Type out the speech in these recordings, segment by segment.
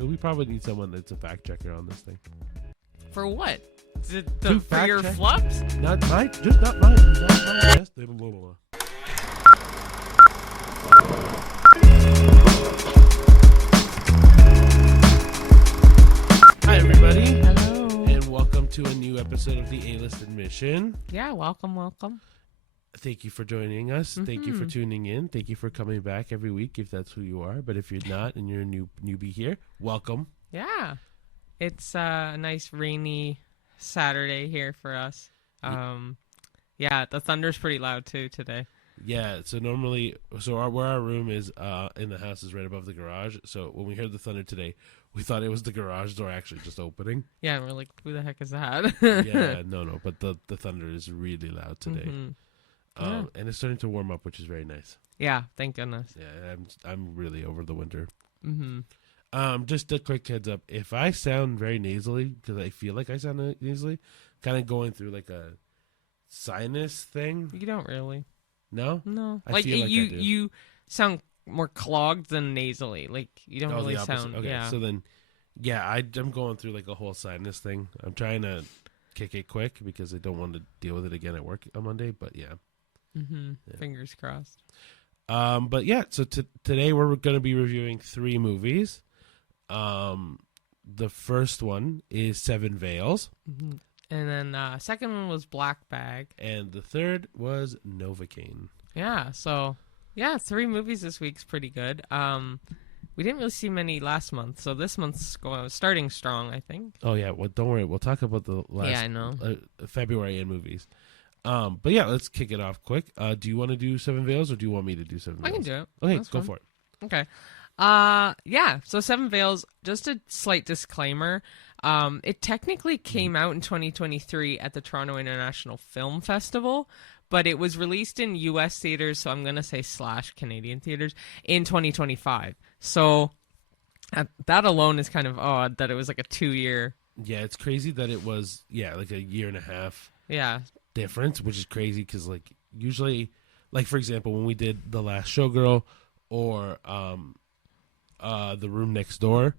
We probably need someone that's a fact checker on this thing. For what? To For your fact check. flops? Not mine. Just not mine. Not mine. Yes, they don't. Hi, everybody. Hello. And welcome to a new episode of the A-List Admission. Yeah, welcome. Thank you for joining us. Thank you for tuning in. Thank you for coming back every week if that's who you are. But if you're not and you're a newbie here, welcome. Yeah. It's a nice rainy Saturday here for us. Yeah, the thunder's pretty loud too today. Yeah, so normally, where our room is in the house is right above the garage. So when we heard the thunder today, we thought it was the garage door actually just opening. Yeah, and we're like, who the heck is that? Yeah, no, but the thunder is really loud today. Yeah. And it's starting to warm up, which is very nice. Yeah, thank goodness. Yeah, I'm really over the winter. Mm-hmm. Just a quick heads up. If I sound very nasally, because I feel like I sound nasally, kind of going through like a sinus thing. You don't really. No? No. I Like, feel like I do. you sound more clogged than nasally. Like, you don't really the opposite. sound. Okay, Yeah. so then, yeah, I'm going through like a whole sinus thing. I'm trying to kick it quick because I don't want to deal with it again at work on Monday, but yeah. Yeah. Fingers crossed. But yeah, so today we're going to be reviewing 3 movies. The first one is Seven Veils. And then second one was Black Bag. And the third was Novocaine. Yeah, so, 3 movies this week's pretty good. We didn't really see many last month, so this month's starting strong, I think. Oh, yeah, well, don't worry. We'll talk about the last Yeah, I know. February in movies. But yeah, let's kick it off quick. Do you want to do Seven Veils or do you want me to do Seven Veils? I can do it. Okay, That's go fun. for it. Okay. So Seven Veils, just a slight disclaimer. It technically came out in 2023 at the Toronto International Film Festival, but it was released in U.S. theaters, so I'm going to say / Canadian theaters, in 2025. So that alone is kind of odd that it was like a 2-year. Yeah, it's crazy that it was, like a year and a half difference, which is crazy because, like, usually, like, for example, when we did The Last Showgirl or The Room Next Door,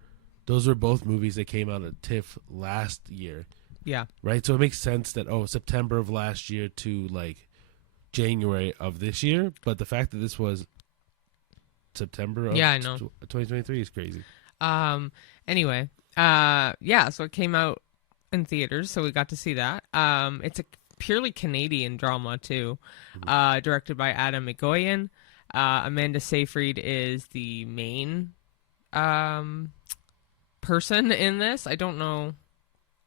those were both movies that came out at TIFF last year. Yeah. Right? So it makes sense that, September of last year to, like, January of this year. But the fact that this was September of I know. 2023 is crazy. Anyway, so it came out in theaters, so we got to see that. It's a purely Canadian drama, too, directed by Adam McGoyan. Amanda Seyfried is the main person in this. I don't know.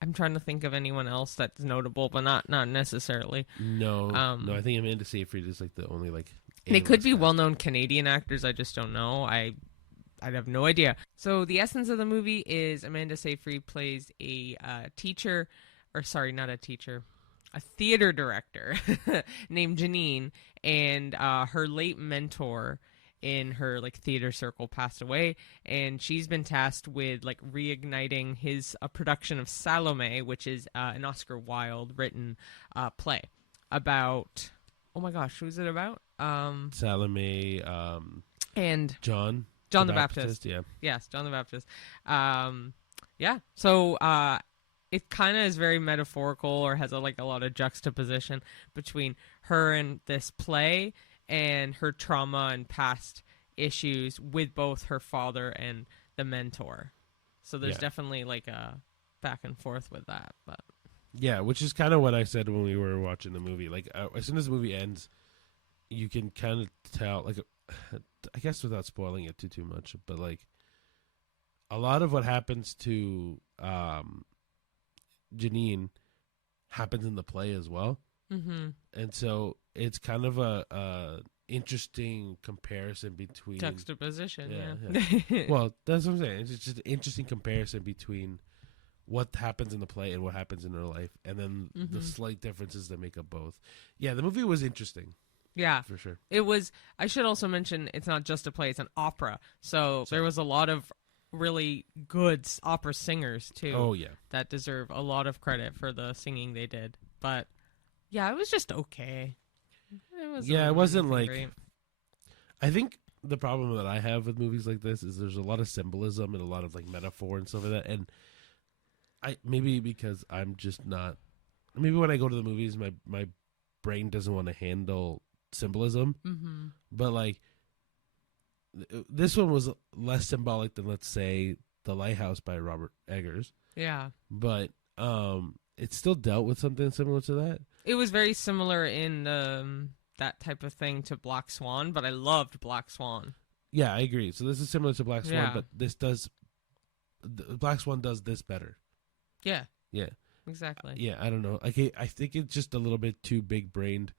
I'm trying to think of anyone else that's notable, but not necessarily. No, I think Amanda Seyfried is like the only like. They could be well-known Canadian actors. I just don't know. I'd have no idea. So the essence of the movie is Amanda Seyfried plays a teacher, or sorry, not a teacher, a theater director named Janine, and her late mentor in her like theater circle passed away, and she's been tasked with like reigniting his production of Salome, which is an Oscar Wilde written play about, oh my gosh, who's it about? Salome and John the Baptist. Yeah. Yes, John the Baptist. So it kind of is very metaphorical, or has a lot of juxtaposition between her and this play and her trauma and past issues with both her father and the mentor. So there's definitely like a back and forth with that. But yeah, which is kind of what I said when we were watching the movie. Like, as soon as the movie ends, you can kind of tell, like, I guess without spoiling it too much, but like a lot of what happens to Janine happens in the play as well. And so it's kind of a interesting comparison between juxtaposition. Yeah. Well, that's what I'm saying. It's just an interesting comparison between what happens in the play and what happens in her life, and then the slight differences that make up both. Yeah, the movie was interesting. Yeah, for sure. It was. I should also mention it's not just a play; it's an opera. So there was a lot of really good opera singers too. Oh yeah, that deserve a lot of credit for the singing they did. But yeah, it was just okay. It wasn't like. Great. I think the problem that I have with movies like this is there's a lot of symbolism and a lot of like metaphor and stuff like that. And maybe because I'm just not. Maybe when I go to the movies, my brain doesn't want to handle symbolism. Mm-hmm. But like this one was less symbolic than, let's say, The Lighthouse by Robert Eggers. Yeah. But it still dealt with something similar to that. It was very similar in that type of thing to Black Swan, but I loved Black Swan. Yeah, I agree. So this is similar to Black Swan, but Black Swan does this better. Yeah. Yeah. Exactly. Yeah, I don't know. I think it's just a little bit too big-brained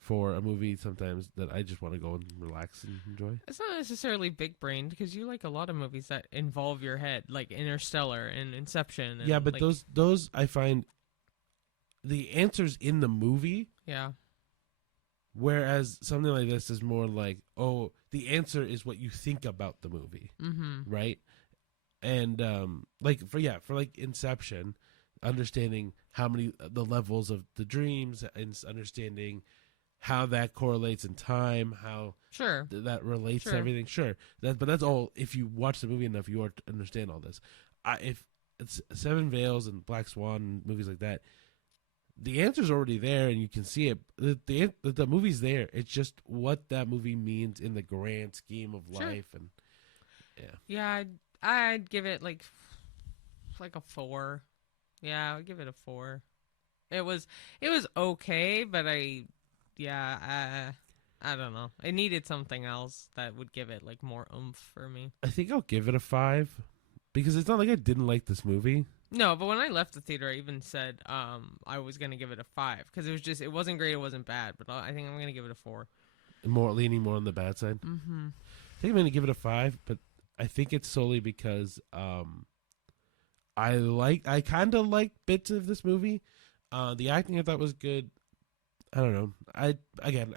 for a movie sometimes that I just want to go and relax and enjoy. It's not necessarily big-brained because you like a lot of movies that involve your head, like Interstellar and Inception. And yeah, but like, those I find the answers in the movie. Yeah. Whereas something like this is more like, oh, the answer is what you think about the movie, right? And for Inception, understanding how many the levels of the dreams and understanding how that correlates in time, how that relates to everything. Sure, but that's all. If you watch the movie enough, you understand all this. If it's Seven Veils and Black Swan and movies like that, the answer's already there and you can see it. The movie's there. It's just what that movie means in the grand scheme of life. And yeah, I'd give it like a 4. Yeah, I'd give it a 4. It was okay, but I don't know. I needed something else that would give it like more oomph for me. I think I'll give it a 5 because it's not like I didn't like this movie. No, but when I left the theater, I even said I was going to give it a 5 because it wasn't great, it wasn't bad, but I think I'm going to give it a 4. Leaning more on the bad side? Mm-hmm. I think I'm going to give it a 5, but I think it's solely because I kind of like bits of this movie. The acting I thought was good. I don't know.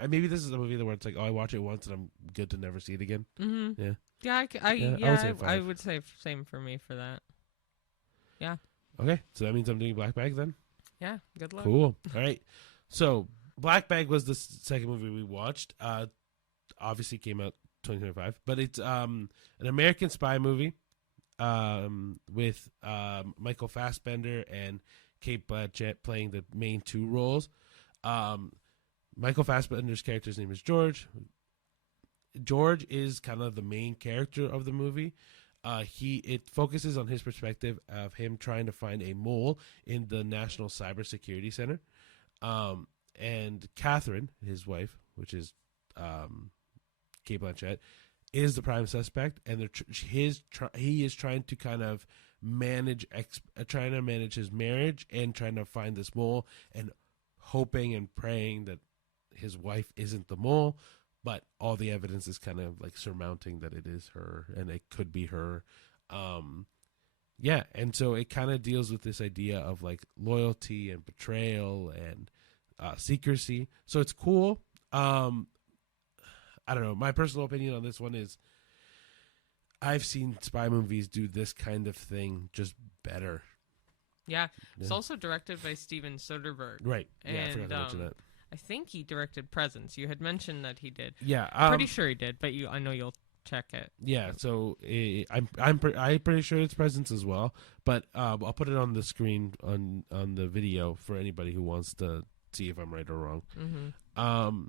Maybe this is a movie where it's like, oh, I watch it once and I'm good to never see it again. Mm-hmm. Yeah. Yeah, I would say same for me for that. Yeah. Okay, so that means I'm doing Black Bag then? Yeah, good luck. Cool. All right. So, Black Bag was the second movie we watched. Obviously came out 2025, but it's an American spy movie with Michael Fassbender and Cate Blanchett playing the main 2 roles. Michael Fassbender's character's name is George. George is kind of the main character of the movie. It focuses on his perspective of him trying to find a mole in the National Cybersecurity Center. And Catherine, his wife, which is Cate Blanchett, is the prime suspect, and he is trying to kind of manage his marriage and trying to find this mole and hoping and praying that his wife isn't the mole. But all the evidence is kind of like surmounting that it is her and it could be her. And so it kind of deals with this idea of like loyalty and betrayal and secrecy. So it's cool. I don't know. My personal opinion on this one is I've seen spy movies do this kind of thing just better. Yeah. It's also directed by Steven Soderbergh. Right. Yeah, I forgot to mention that. I think he directed Presence. You had mentioned that he did. Yeah, pretty sure he did, but I know you'll check it. Yeah, so I'm pretty sure it's Presence as well. But I'll put it on the screen on the video for anybody who wants to see if I'm right or wrong. Mm-hmm.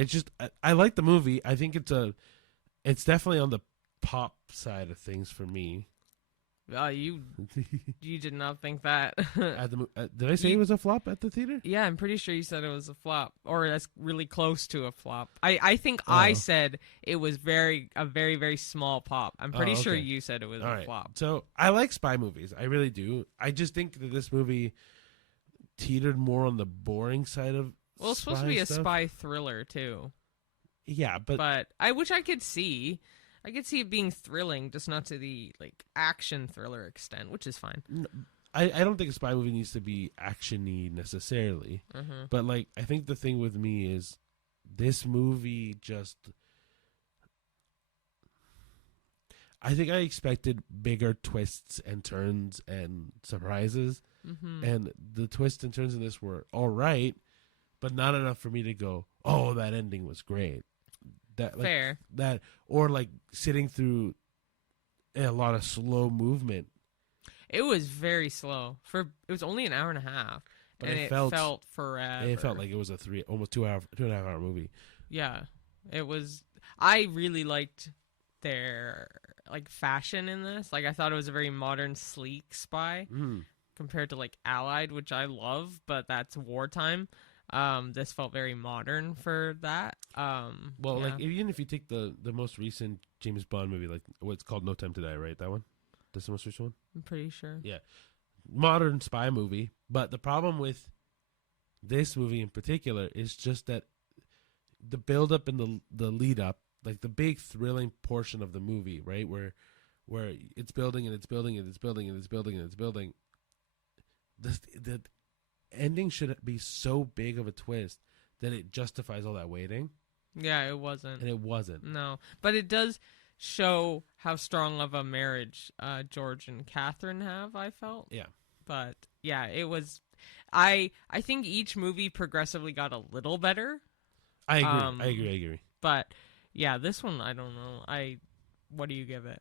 It's just I like the movie. I think it's definitely on the pop side of things for me. You did not think that. Did I say it was a flop at the theater? Yeah, I'm pretty sure you said it was a flop, or that's really close to a flop. I think I said it was a very, very small pop. I'm pretty sure you said it was a flop. So I like spy movies. I really do. I just think that this movie teetered more on the boring side of Well, it's supposed to be a spy thriller, too. Yeah, but which I could see. I could see it being thrilling, just not to the like action thriller extent, which is fine. I don't think a spy movie needs to be action-y necessarily. Mm-hmm. But like I think the thing with me is this movie just I think I expected bigger twists and turns and surprises. Mm-hmm. And the twists and turns in this were all right, but not enough for me to go, "Oh, that ending was great." That like Fair. that, or like sitting through a lot of slow movement. It was very slow. It was only an hour and a half, but it felt forever. It felt like it was almost 2.5 hour movie. Yeah, it was. I really liked their like fashion in this. Like I thought it was a very modern, sleek spy compared to like Allied, which I love, but that's wartime. This felt very modern for that. Like even if you take the most recent James Bond movie, like what's called No Time to Die, right? That one, that's the most recent one. I'm pretty sure. Yeah, modern spy movie. But the problem with this movie in particular is just that the build up and the lead up, like the big thrilling portion of the movie, right, where it's building and it's building and it's building and it's building and it's building. The ending should be so big of a twist that it justifies all that waiting. Yeah, it wasn't. And it wasn't. No. But it does show how strong of a marriage George and Catherine have, I felt. Yeah. But yeah, it was I think each movie progressively got a little better. I agree. But yeah, this one I don't know. What do you give it?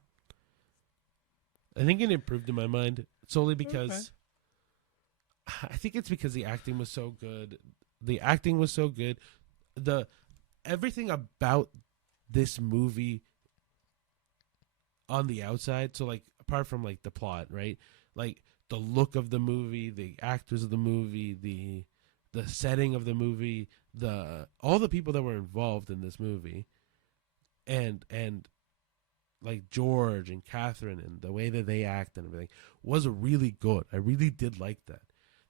I think it improved in my mind solely because I think it's because the acting was so good. Everything about this movie on the outside, so like apart from like the plot, right? Like the look of the movie, the actors of the movie, the setting of the movie, all the people that were involved in this movie, and like George and Catherine and the way that they act and everything was really good. I really did like that.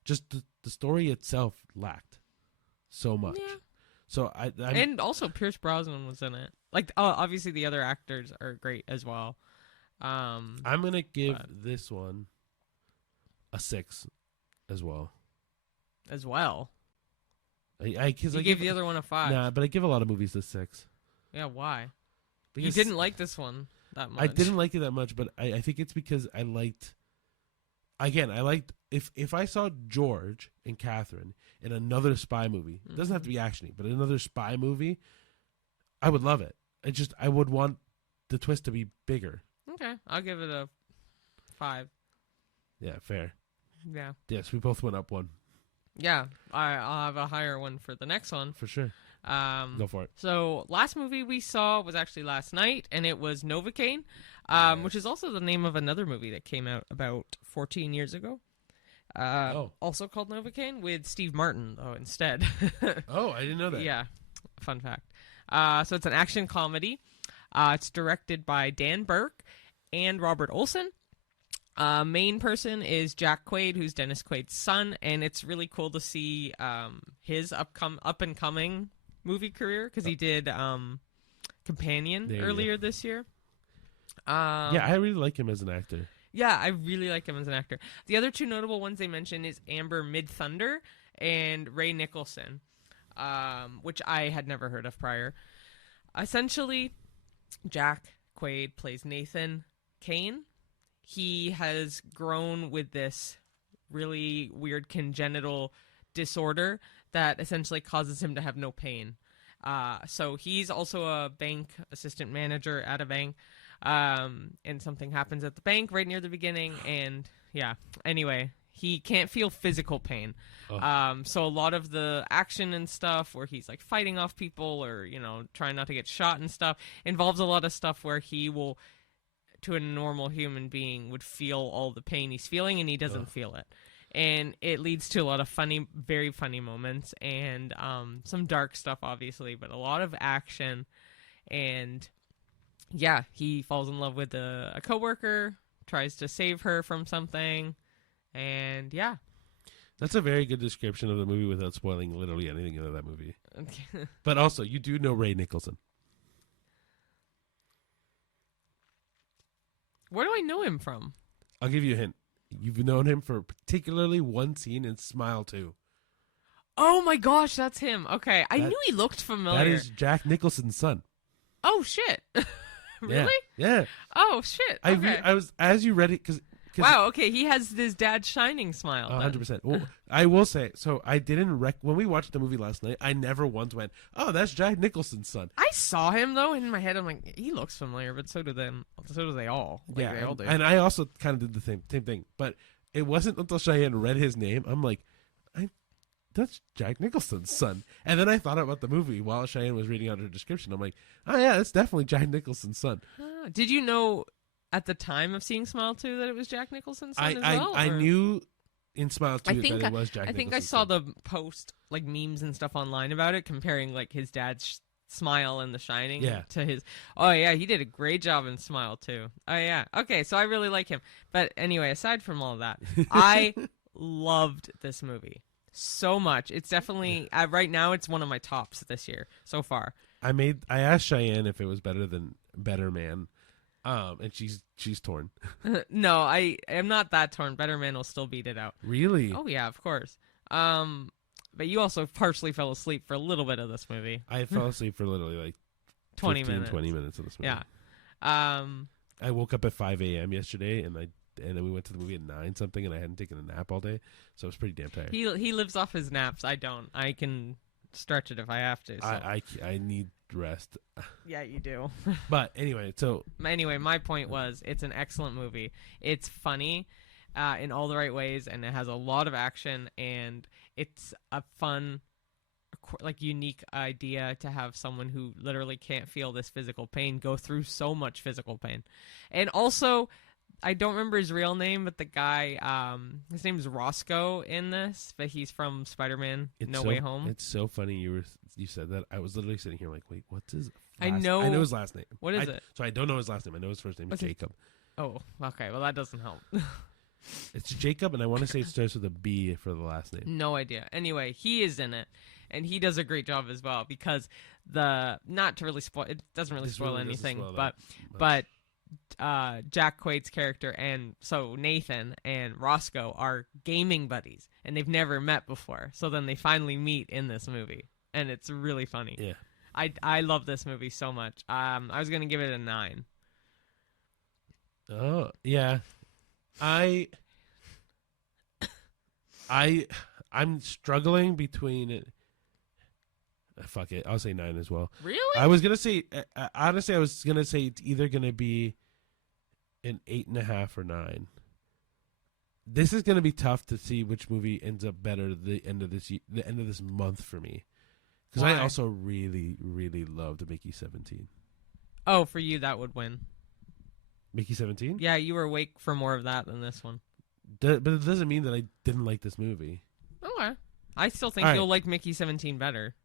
Just the story itself lacked so much. Yeah. So and also Pierce Brosnan was in it. Like obviously the other actors are great as well. I'm gonna give this one a 6 as well. As well. I gave the other one a 5. Nah, but I give a lot of movies a 6. Yeah, why? Because you didn't like this one that much. I didn't like it that much, but I think it's because I liked. Again, I liked if I saw George and Catherine in another spy movie. It doesn't have to be actiony, but another spy movie, I would love it. I would want the twist to be bigger. Okay, I'll give it a 5. Yeah, fair. Yeah. Yes, we both went up 1. Yeah, I'll have a higher one for the next one. For sure. Go for it. So, last movie we saw was actually last night, and it was Novocaine, which is also the name of another movie that came out about 14 years ago. Also called Novocaine, with Steve Martin, though, instead. Oh, I didn't know that. Yeah, fun fact. So it's an action comedy. It's directed by Dan Burke and Robert Olson. Main person is Jack Quaid, who's Dennis Quaid's son, and it's really cool to see his up-and-coming movie career, because he did Companion earlier this year. Yeah, I really like him as an actor. Yeah, I really like him as an actor. The other two notable ones they mentioned is Amber Midthunder and Ray Nicholson, which I had never heard of prior. Essentially, Jack Quaid plays Nathan Kane. He has grown with this really weird congenital disorder that essentially causes him to have no pain. So he's also a bank assistant manager at a bank. And something happens at the bank right near the beginning, and yeah, anyway, he can't feel physical pain. So a lot of the action and stuff where he's like fighting off people or, trying not to get shot and stuff involves a lot of stuff where he will, to a normal human being, would feel all the pain he's feeling, and he doesn't feel it. And it leads to a lot of funny, very funny moments, and some dark stuff, obviously, but a lot of action. And yeah, he falls in love with a coworker, tries to save her from something, and yeah. That's a very good description of the movie without spoiling literally anything of that movie. But also, you do know Ray Nicholson. Where do I know him from? I'll give you a hint. You've known him for particularly one scene in Smile 2. Oh my gosh, that's him. Okay, I knew he looked familiar. That is Jack Nicholson's son. Oh shit. Really? Yeah. Oh shit. Okay. I was, as you read it, because Wow. Okay, he has his dad's shining smile. 100%. Well, I will say, so I didn't when we watched the movie last night, I never once went, "Oh, that's Jack Nicholson's son." I saw him though in my head. I'm like, he looks familiar, but so do them. So do they all. Like, yeah, they all do. And I also kind of did the same thing. But it wasn't until Cheyenne read his name, I'm like, that's Jack Nicholson's son. And then I thought about the movie while Cheyenne was reading out her description. I'm like, oh yeah, that's definitely Jack Nicholson's son. Did you know at the time of seeing Smile 2 that it was Jack Nicholson's son as well? I knew in Smile 2 that it was Jack Nicholson's son. I think I saw the post, like memes and stuff online about it, comparing like his dad's smile in The Shining to his. Oh yeah, he did a great job in Smile 2. Oh yeah. Okay, so I really like him. But anyway, aside from all of that, I loved this movie so much. It's definitely right now it's one of my tops this year so far. I asked Cheyenne if it was better than Better Man, and she's torn. No, I am not that torn. Better Man will still beat it out. Really? Oh yeah, of course. But you also partially fell asleep for a little bit of this movie. I fell asleep for literally like 20 minutes of this movie. Yeah. I woke up at 5 a.m. yesterday, and then we went to the movie at 9 something, and I hadn't taken a nap all day, so I was pretty damn tired. He lives off his naps. I don't. I can stretch it if I have to. So. I need rest. Yeah, you do. But anyway, my point was it's an excellent movie. It's funny in all the right ways, and it has a lot of action, and it's a fun, like, unique idea to have someone who literally can't feel this physical pain go through so much physical pain. And also, I don't remember his real name, but the guy, his name's Roscoe in this, but he's from Spider-Man No Way Home. It's so funny you said that. I was literally sitting here like, wait, what's his I know his last name. What is it? So I don't know his last name. I know his first name is Jacob. Oh, okay. Well, that doesn't help. It's Jacob, and I want to say it starts with a B for the last name. No idea. Anyway, he is in it, and he does a great job as well, because not to really spoil, it doesn't really spoil anything, but Jack Quaid's character, and so Nathan and Roscoe are gaming buddies, and they've never met before. So then they finally meet in this movie, and it's really funny. Yeah, I love this movie so much. I was gonna give it a 9. Oh yeah, I'm struggling between it. Fuck it, I'll say 9 as well. Really? I was gonna say honestly, I was gonna say it's either gonna be an 8.5 or 9. This is gonna be tough to see which movie ends up better at the end of this month for me, because I also really, really loved Mickey 17. Oh, for you that would win. Mickey 17? Yeah, you were awake for more of that than this one. But it doesn't mean that I didn't like this movie. Okay. I still think you'll like Mickey 17 better.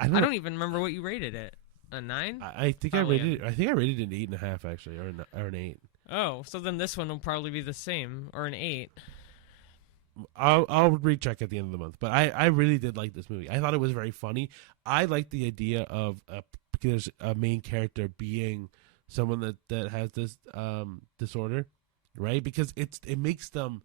I don't even remember what you rated it. A 9? I think I rated it an 8.5 actually, or an 8. Oh, so then this one will probably be the same, or an 8. I'll recheck at the end of the month. But I really did like this movie. I thought it was very funny. I liked the idea of there's a main character being someone that has this disorder, right? Because it makes them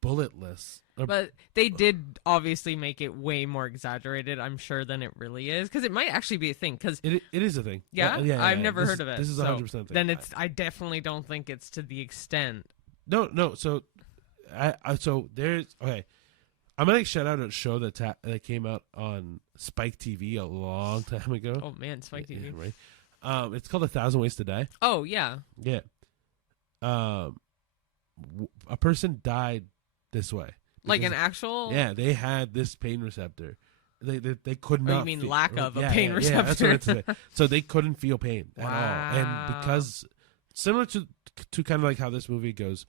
bulletless. But they did obviously make it way more exaggerated, I'm sure, than it really is, because it might actually be a thing. Because it is a thing. Yeah, I've never heard of it. This is 100% thing. Then I definitely don't think it's to the extent. No. So, so there's okay. I'm gonna shout out a show that came out on Spike TV a long time ago. Oh man, Spike TV, right? It's called 1,000 Ways to Die. Oh yeah. Yeah. A person died this way. Like an actual? Yeah, they had this pain receptor. They could not. You mean lack of a pain receptor? Yeah, that's what I'd say. So they couldn't feel pain at all, and because similar to kind of like how this movie goes,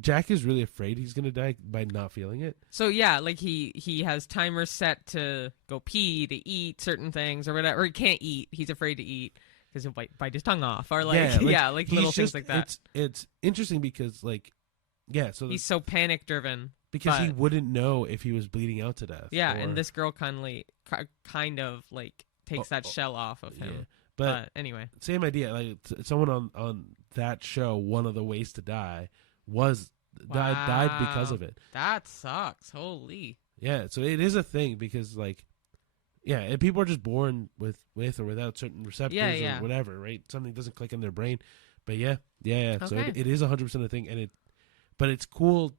Jack is really afraid he's gonna die by not feeling it. So yeah, like he has timers set to go pee, to eat certain things or whatever. Or he can't eat. He's afraid to eat because he'll bite his tongue off, or like little things like that. It's interesting because so he's so panic driven because he wouldn't know if he was bleeding out to death. Yeah, and this girl kind of like takes that shell off of him. Yeah. But anyway, same idea. Like someone on that show, one of the ways to die died because of it. That sucks. Holy. Yeah, so it is a thing because and people are just born with or without certain receptors or whatever, right? Something doesn't click in their brain. But yeah. Okay. So it is 100% a thing, but it's cool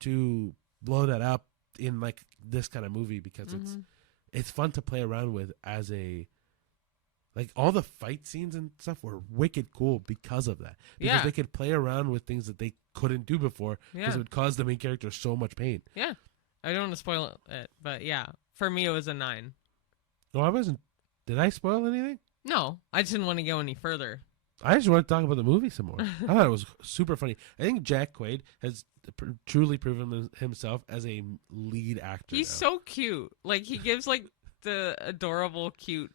to blow that up in like this kind of movie because it's fun to play around with as a. Like, all the fight scenes and stuff were wicked cool because of that. Because they could play around with things that they couldn't do before because it would cause the main character so much pain. Yeah. I don't want to spoil it, but yeah. For me, it was a 9. No, I wasn't. Did I spoil anything? No. I just didn't want to go any further. I just want to talk about the movie some more. I thought it was super funny. I think Jack Quaid has truly proven himself as a lead actor. He's so cute. Like, he gives, like, the adorable, cute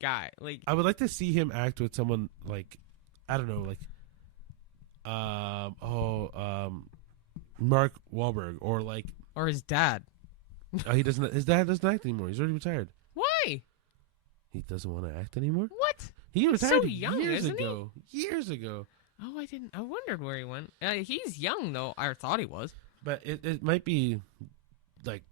guy. Like, I would like to see him act with someone like, I don't know, like Mark Wahlberg or his dad. He doesn't. His dad doesn't act anymore. He's already retired. Why? He doesn't want to act anymore. What? He retired so young, years ago. Years ago. Oh, I didn't. I wondered where he went. He's young though. I thought he was. But it might be like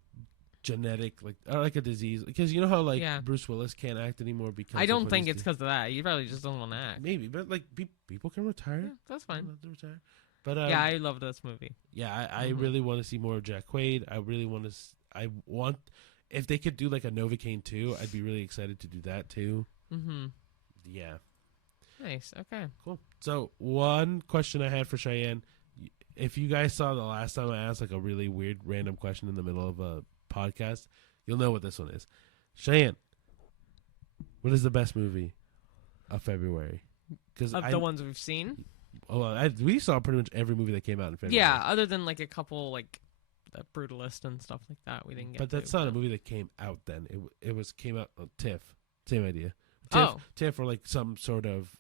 genetic, or like a disease, because you know how Bruce Willis can't act anymore because I don't think it's because of that. You probably just don't want to act. Maybe, but like people can retire. Yeah, that's fine. Retire. But yeah, I love this movie. Yeah, I really want to see more of Jack Quaid. I really want to. I want if they could do like a Novocaine 2, I'd be really excited to do that too. Yeah. Nice. Okay. Cool. So one question I had for Cheyenne, if you guys saw the last time I asked like a really weird random question in the middle of a podcast, you'll know what this one is. Cheyenne, what is the best movie of February? Because the ones we've seen. Well, we saw pretty much every movie that came out in February. Yeah, other than like a couple like The Brutalist and stuff like that, we didn't get. But that's not a movie that came out then. It came out on TIFF. Same idea. TIFF or like some sort of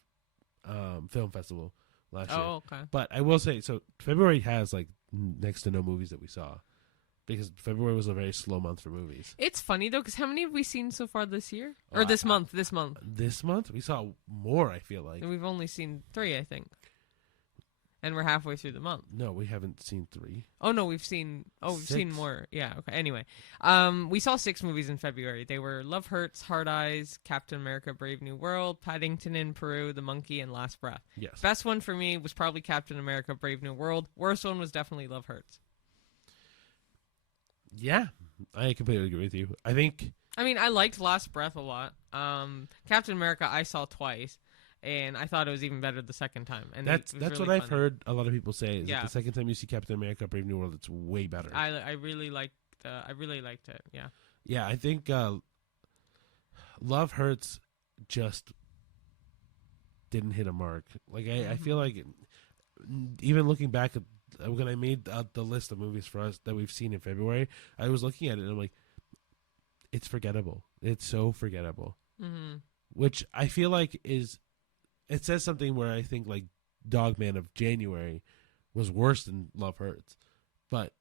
film festival last year. Oh, okay. But I will say, so February has like next to no movies that we saw. Because February was a very slow month for movies. It's funny, though, because how many have we seen so far this year? Or this month? This month? This month? We saw more, I feel like. And we've only seen 3, I think. And we're halfway through the month. No, we haven't seen 3. Oh, no, we've seen more. Yeah, okay. Anyway, we saw 6 movies in February. They were Love Hurts, Hard Eyes, Captain America, Brave New World, Paddington in Peru, The Monkey, and Last Breath. Yes. Best one for me was probably Captain America, Brave New World. Worst one was definitely Love Hurts. Yeah, I completely agree with you. I liked Last Breath a lot. Captain America I saw twice, and I thought it was even better the second time. And that's really what I've heard a lot of people say. Is that the second time you see Captain America: Brave New World, it's way better. I really liked it. Yeah. Yeah, I think Love Hurts just didn't hit a mark. Like I feel like even looking back at. When I made the list of movies for us that we've seen in February, I was looking at it and I'm like, it's forgettable. It's so forgettable. Mm-hmm. Which I feel like it says something where I think like Dogman of January was worse than Love Hurts. But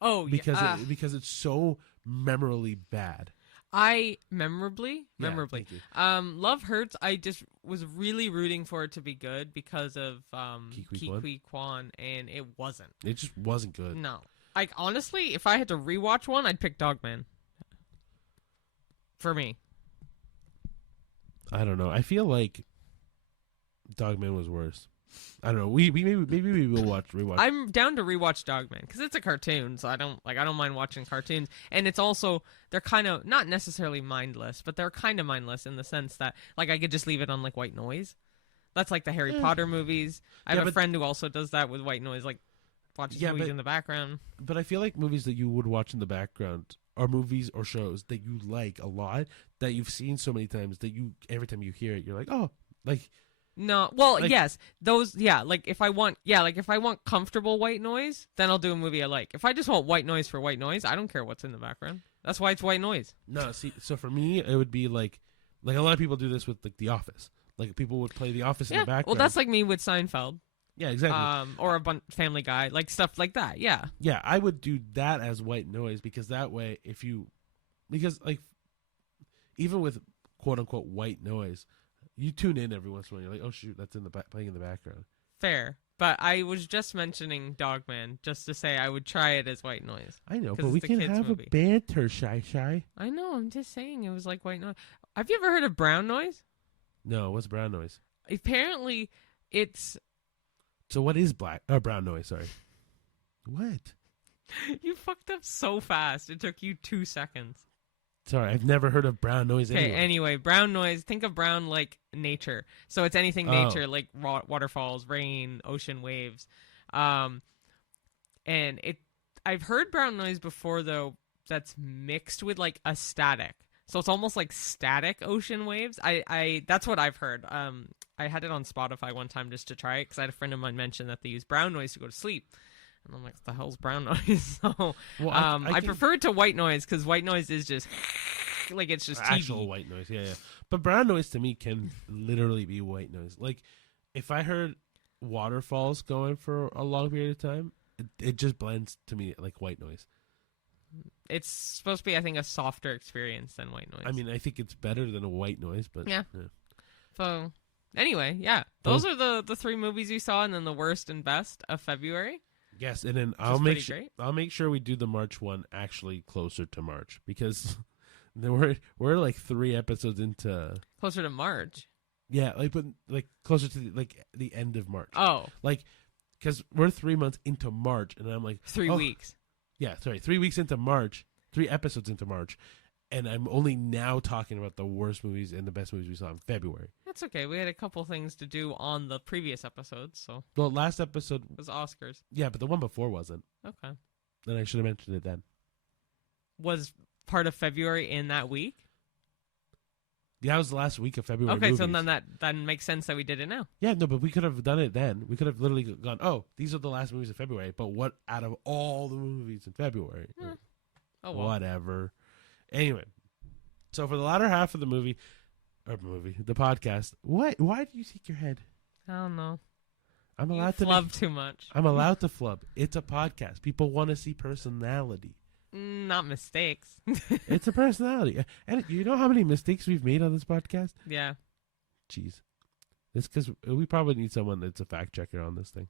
because it's so memorably bad. Memorably. Love Hurts. I just was really rooting for it to be good because of Ke Huy Quan, and it wasn't. It just wasn't good. No, like honestly, if I had to rewatch one, I'd pick Dogman. For me, I don't know. I feel like Dogman was worse. I don't know. Maybe we will rewatch. I'm down to rewatch Dogman because it's a cartoon, so I don't mind watching cartoons. And it's also they're kind of not necessarily mindless, but they're kind of mindless in the sense that like I could just leave it on like white noise. That's like the Harry Potter movies. I have a friend who also does that with white noise, like watches movies in the background. But I feel like movies that you would watch in the background are movies or shows that you like a lot, that you've seen so many times that you every time you hear it, you're like, oh, like. No, well, yes, those, yeah, like if I want comfortable white noise, then I'll do a movie I like. If I just want white noise for white noise, I don't care what's in the background. That's why it's white noise. No, see, so for me, it would be like a lot of people do this with like The Office. Like people would play The Office in the background. Well, that's like me with Seinfeld. Yeah, exactly. Or a Family Guy, like stuff like that. Yeah. Yeah, I would do that as white noise because that way, because like even with quote unquote white noise. You tune in every once in a while. You're like, oh shoot, that's playing in the background. Fair, but I was just mentioning Dogman just to say I would try it as white noise. I know, but we can have a banter, shy. I know. I'm just saying it was like white noise. Have you ever heard of brown noise? No, what's brown noise? Apparently, it's... So what is brown noise? Sorry. What? You fucked up so fast. It took you 2 seconds. Sorry, I've never heard of brown noise anyway, brown noise, think of brown like nature. So it's anything nature, like waterfalls, rain, ocean waves. And I've heard brown noise before, though, that's mixed with like a static. So it's almost like static ocean waves. That's what I've heard. I had it on Spotify one time just to try it because I had a friend of mine mention that they use brown noise to go to sleep. And I'm like, what the hell's brown noise? So, I prefer it to white noise because white noise is just like it's just actual TV. White noise. Yeah. But brown noise to me can literally be white noise. Like if I heard waterfalls going for a long period of time, it just blends to me like white noise. It's supposed to be, I think, a softer experience than white noise. I mean, I think it's better than a white noise, but yeah. So anyway, yeah, those are the 3 movies we saw, and then the worst and best of February. Yes, and then I'll make sure we do the March one actually closer to March because we're like 3 episodes into closer to March. Yeah, like closer to the end of March. Oh, like because we're 3 months into March, and I'm like 3 weeks. Yeah, sorry, 3 weeks into March, 3 episodes into March, and I'm only now talking about the worst movies and the best movies we saw in February. That's okay. We had a couple things to do on the previous episodes, so... The last episode... was Oscars. Yeah, but the one before wasn't. Okay. Then I should have mentioned it then. Was part of February in that week? Yeah, it was the last week of February. Okay, movies. So then that makes sense that we did it now. Yeah, no, but we could have done it then. We could have literally gone, oh, these are the last movies of February, but what out of all the movies in February? Oh, well. Whatever. Anyway, so for the latter half of the the podcast, why do you shake your head? I don't know. I'm allowed to flub too much. I'm allowed to flub. It's a podcast. People want to see personality. Not mistakes. It's a personality. And you know how many mistakes we've made on this podcast? Yeah. Jeez. It's because we probably need someone that's a fact checker on this thing.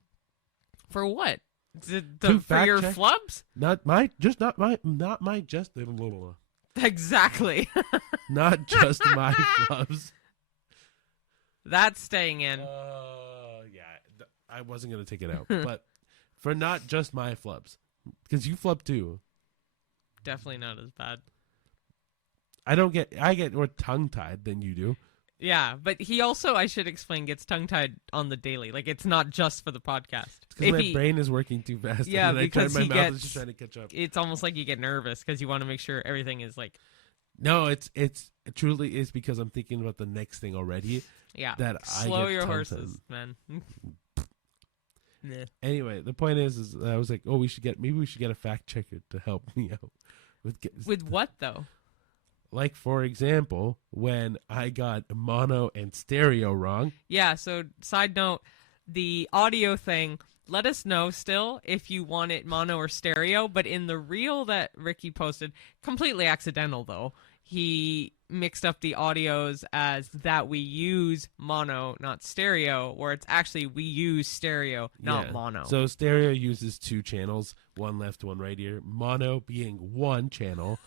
For what? For your flubs? Not my just. Exactly. Not just my flubs. That's staying in. Yeah. I wasn't going to take it out. But for not just my flubs. Because you flub too. Definitely not as bad. I get more tongue-tied than you do. Yeah, but he also, I should explain, gets tongue-tied on the daily. Like, it's not just for the podcast. Because my brain is working too fast. Yeah, because my mouth is just trying to catch up. It's almost like you get nervous because you want to make sure everything is like... No, it truly is because I'm thinking about the next thing already. Yeah, slow your horses, man. Anyway, the point is I was like, oh, maybe we should get a fact checker to help me out. With what, though? Like, for example, when I got mono and stereo wrong. Yeah, so side note, the audio thing, let us know still if you want it mono or stereo, but in the reel that Ricky posted, completely accidental, though, he mixed up the audios as that we use mono, not stereo, where it's actually we use stereo, not mono. So stereo uses 2 channels, one left, one right ear. Mono being 1 channel.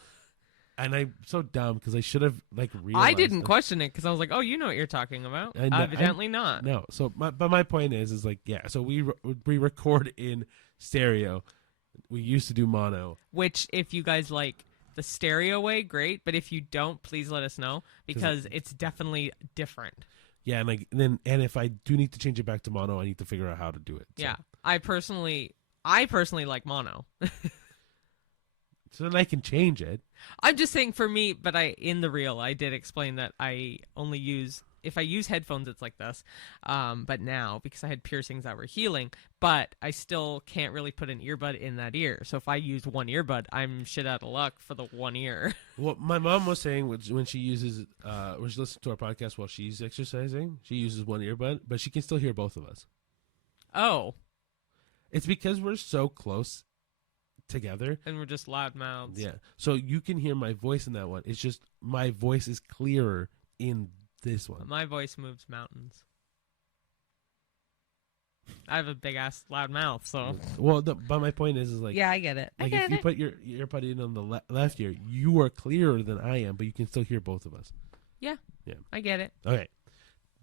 And I'm so dumb because I should have realized. I didn't question it because I was like, oh, you know what you're talking about. Evidently not. No. So my point is yeah. So we record in stereo. We used to do mono. Which, if you guys like the stereo way, great. But if you don't, please let us know because it's definitely different. Yeah, and if I do need to change it back to mono, I need to figure out how to do it. So. Yeah, I personally like mono. So then I can change it. I'm just saying for me, but in the reel, I did explain that I only use, if I use headphones, it's like this. But now, because I had piercings that were healing, but I still can't really put an earbud in that ear. So if I use one earbud, I'm shit out of luck for the one ear. Well, my mom was saying when she uses, when she listens to our podcast while she's exercising, she uses one earbud, but she can still hear both of us. Oh. It's because we're so close together and we're just loud mouths. Yeah, so you can hear my voice in that one. It's just my voice is clearer in this one. My voice moves mountains. I have a big ass loud mouth, so but my point is like, yeah, I get it. Like if you put your earbud in on the left ear, you are clearer than I am, but you can still hear both of us. Yeah, I get it. Okay,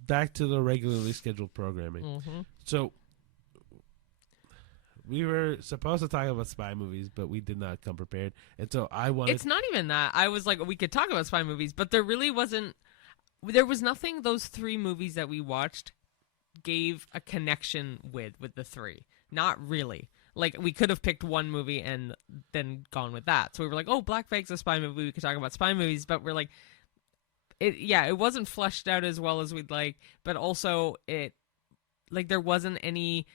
back to the regularly scheduled programming. Mm-hmm. So we were supposed to talk about spy movies, but we did not come prepared. And so I wanted... It's not even that. I was like, we could talk about spy movies, but there really wasn't... There was nothing those 3 movies that we watched gave a connection with the 3. Not really. Like, we could have picked one movie and then gone with that. So we were like, oh, Black Bag's a spy movie. We could talk about spy movies. But we're like, it wasn't fleshed out as well as we'd like. But also, there wasn't any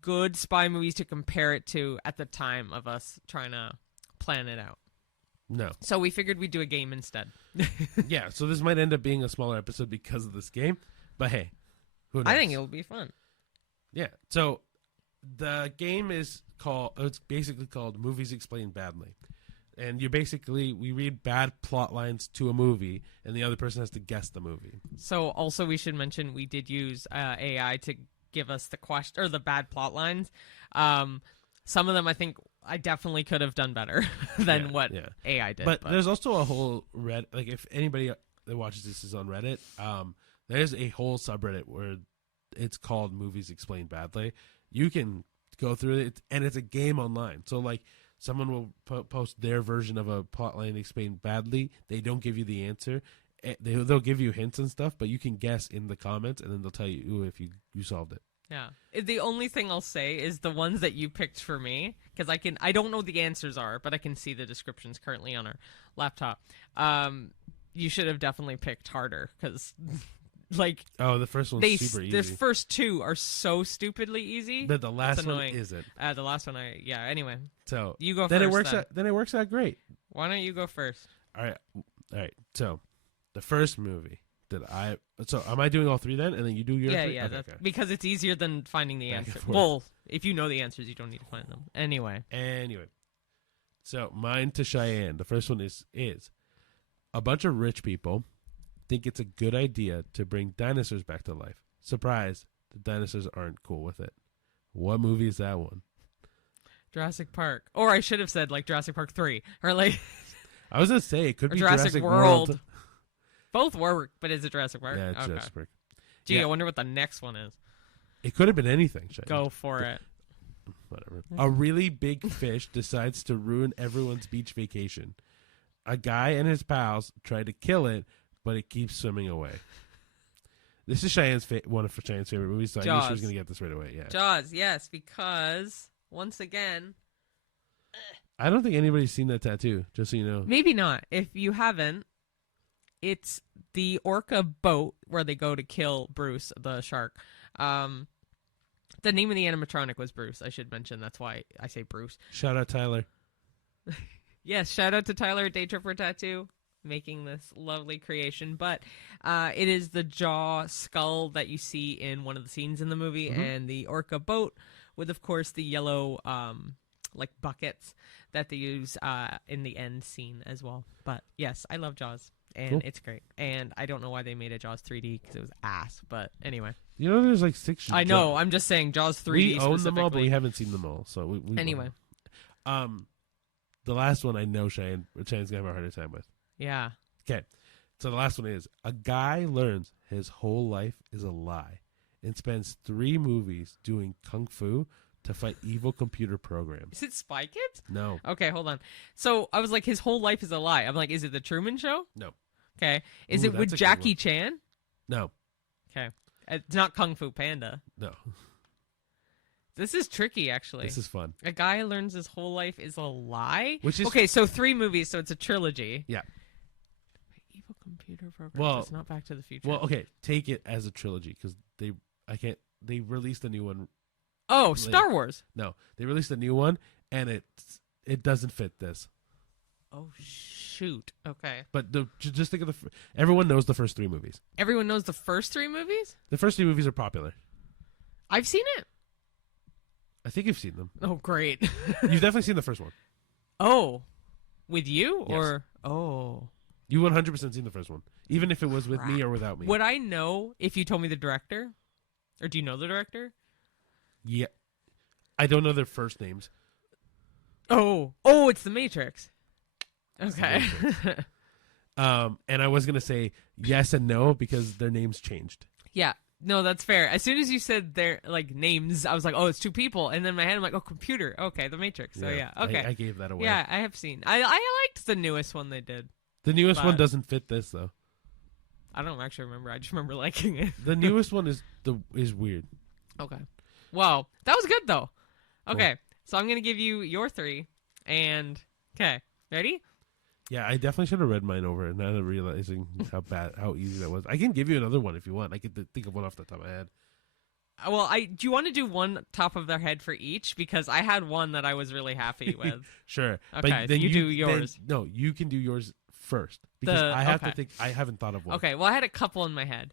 good spy movies to compare it to at the time of us trying to plan it out. No. So we figured we'd do a game instead. Yeah, so this might end up being a smaller episode because of this game. But hey, who knows? I think it'll be fun. Yeah, so... The game it's basically called Movies Explained Badly. And we read bad plot lines to a movie, and the other person has to guess the movie. So also we should mention we did use AI to give us the question or the bad plot lines. Some of them I think I definitely could have done better than what AI did. But there's also a whole if anybody that watches this is on Reddit, there's a whole subreddit where it's called Movies Explained Badly. You can go through it, and it's a game online. So, like, someone will post their version of a plotline explained badly. They don't give you the answer. They'll give you hints and stuff, but you can guess in the comments, and then they'll tell you if you solved it. Yeah. The only thing I'll say is the ones that you picked for me, because I don't know what the answers are, but I can see the descriptions currently on our laptop. You should have definitely picked harder, because... Like, oh, the first one's super easy. The first 2 are so stupidly easy. But the last one isn't. The last one, anyway. So you go then first. Then it works out great. Why don't you go first? All right. So the first movie so am I doing all 3 then, and then you do your? Yeah. Okay, because it's easier than finding the answer. Well, if you know the answers, you don't need to find them. Anyway. So mine to Cheyenne. The first one is a bunch of rich people think it's a good idea to bring dinosaurs back to life. Surprise, the dinosaurs aren't cool with it. What movie is that one? Jurassic Park. Or I should have said, like, Jurassic Park 3. Or, like... I was going to say, it could be Jurassic World. Both work, but is it Jurassic Park? Yeah, it's Jurassic Park. Gee, I wonder what the next one is. It could have been anything, Shane. Go for it. Whatever. A really big fish decides to ruin everyone's beach vacation. A guy and his pals try to kill it, but it keeps swimming away. This is one of Cheyenne's favorite movies, so I knew she was going to get this right away. Yeah, Jaws, yes, because, once again... I don't think anybody's seen that tattoo, just so you know. Maybe not. If you haven't, it's the orca boat where they go to kill Bruce, the shark. The name of the animatronic was Bruce, I should mention. That's why I say Bruce. Shout out Tyler. Yes, shout out to Tyler at Day Tripper Tattoo, making this lovely creation. But it is the jaw skull that you see in one of the scenes in the movie, and the orca boat with, of course, the yellow like buckets that they use in the end scene as well. But yes, I love Jaws, and it's great. And I don't know why they made a Jaws 3D, because it was ass. But anyway, you know, there's like 6. I know. I'm just saying Jaws 3D. We own them all, but we haven't seen them all. So we anyway. The last one I know Cheyenne's gonna have a harder time with. Yeah. Okay. So the last one is a guy learns his whole life is a lie and spends 3 movies doing kung fu to fight evil computer programs. Is it Spy Kids? No. Okay, hold on. So I was like, his whole life is a lie. I'm like, is it The Truman Show? No. Okay. Is it with Jackie Chan? No. Okay. It's not Kung Fu Panda. No. This is tricky, actually. This is fun. A guy learns his whole life is a lie? Which is... Okay, so 3 movies, so it's a trilogy. Yeah. Evil computer programs. Well, it's not Back to the Future. Well, okay, take it as a trilogy, because they released a new one. Oh, Star Wars. No, they released a new one, and it doesn't fit this. Oh, shoot. Okay. But just think of everyone knows the first 3 movies. Everyone knows the first 3 movies? The first 3 movies are popular. I've seen it. I think you've seen them. Oh, great. You've definitely seen the first one. Oh. With you? Yes. Or oh. You 100% seen the first one, even if it was with me or without me. Would I know if you told me the director? Or do you know the director? Yeah. I don't know their first names. Oh, it's The Matrix. Okay. And I was going to say yes and no because their names changed. Yeah. No, that's fair. As soon as you said their like names, I was like, oh, it's two people. And then in my head, I'm like, oh, computer. Okay, The Matrix. So yeah, okay. I gave that away. Yeah, I have seen. I liked the newest one they did. The newest one doesn't fit this though. I don't actually remember. I just remember liking it. The newest one is weird. Okay. Well, that was good though. Okay, so I'm gonna give you your 3, and okay, ready? Yeah, I definitely should have read mine over, now that realizing how easy that was. I can give you another one if you want. I can think of one off the top of my head. Well, do you want to do one top of their head for each? Because I had one that I was really happy with. Sure. Okay, but then you do yours. No, you can do yours first because I have to think. I haven't thought of one. Okay, well, I had a couple in my head.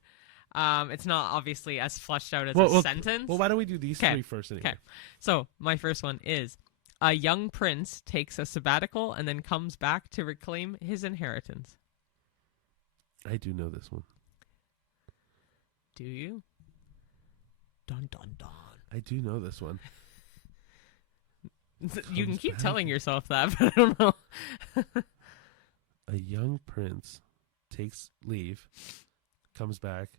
It's not obviously as fleshed out as a sentence. Well, why don't we do these 3 first anyway? Okay. So my first one is: a young prince takes a sabbatical and then comes back to reclaim his inheritance. I do know this one. Do you? Dun dun dun. I do know this one. You can keep telling yourself that, but I don't know. A young prince takes leave, comes back,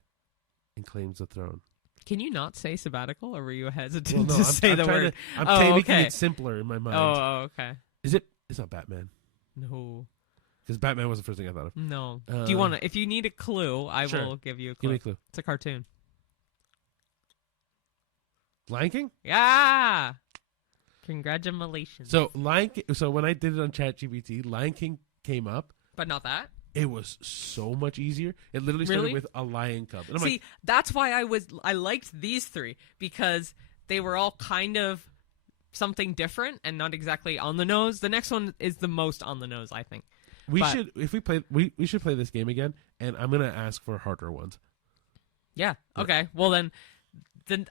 and claims the throne. Can you not say sabbatical, or were you hesitant to say the word? I'm making it simpler in my mind. Oh, okay. Is it? It's not Batman. No. Because Batman was the first thing I thought of. No. Do you want to? If you need a clue, I will give you a clue. Give me a clue. It's a cartoon. Lion King? Yeah. Congratulations. So when I did it on ChatGPT, Lion King came up. But not that? It was so much easier. It literally started with a lion cub. And See, that's why I liked these 3, because they were all kind of something different and not exactly on the nose. The next one is the most on the nose, I think. We should play this game again, and I'm gonna ask for harder ones. Yeah. Okay. Well then